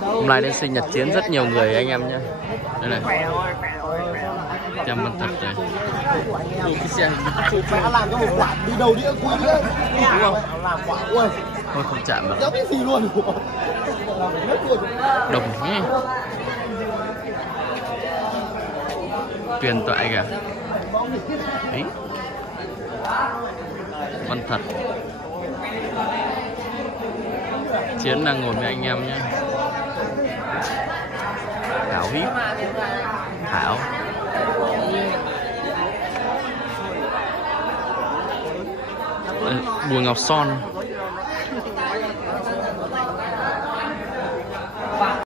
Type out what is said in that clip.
Hôm nay đến sinh nhật Chiến rất nhiều người anh em nhé. Đây này, chăm con thật này. Cái xe đã làm cho một quả đi đầu đĩa cuối đĩa đúng không? Làm quả ui. Thôi không chạm vào. Cháu biết gì luôn. Đồng nhé. Tuyền toại kìa. Đấy. Con thật. Chiến đang ngồi với anh em nhé. Thảo VIP. Thảo. Bùi Ngọc Son.